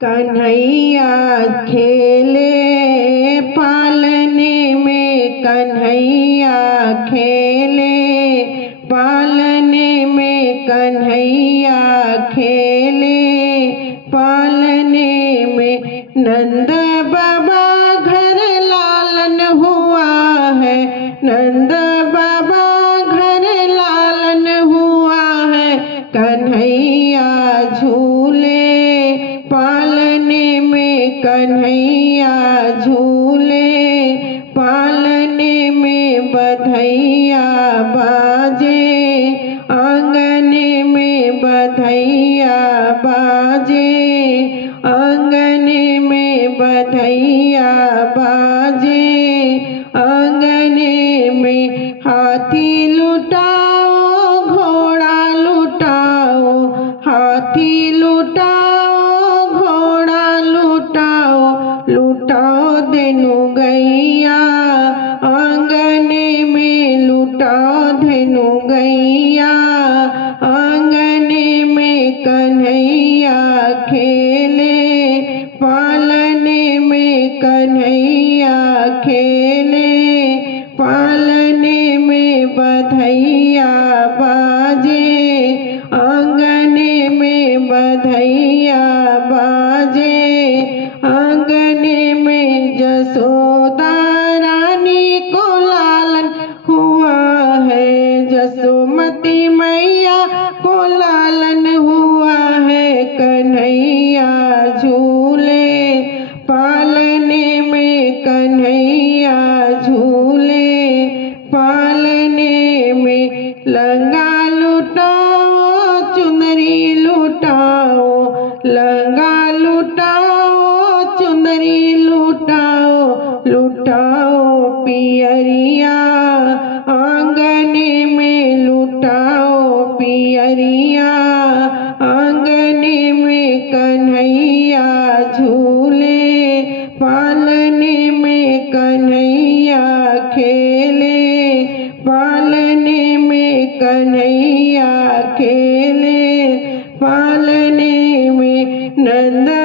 कन्हैया खेले पालने में, कन्हैया खेले पालने में, कन्हैया खेले पालने में। नंद बाबा घर लालन हुआ है, नंद बाबा घर लालन हुआ है। कन्हैया झूले पालने में, कन्हैया झूले पालने में। बधैया बाजे आंगने में, बधैया बाजे आंगने में, बधैया बाजे आंगने में। हाथी लुटाओ घोड़ा लुटाओ, हाथी लुटाओ घोड़ा लुटाओ, लुटाओ धेनु गैया आंगने में, लुटाओ धेनु गैया आंगने में। कन्हैया खेले पालने में, कन्हैया खेले पालने में। बधैया बाजे आंगने में, बधैया बाजे आंगने में। जसोदा रानी को लालन हुआ है, जसोमती मैया को लालन हुआ है। कन्हैया झूले पालने में, कन्हैया झूले पालने में। लंगा लुटाओ चुनरी लुटाओ, लंगा लुटाओ चुनरी लुटाओ, लुटाओ पियरिया आंगने में, लुटाओ पियरिया आंगने में। कन्हैया झूले पालने में, कन्हैया खेले पालने में, कन्हैया खेले पालने में। नंद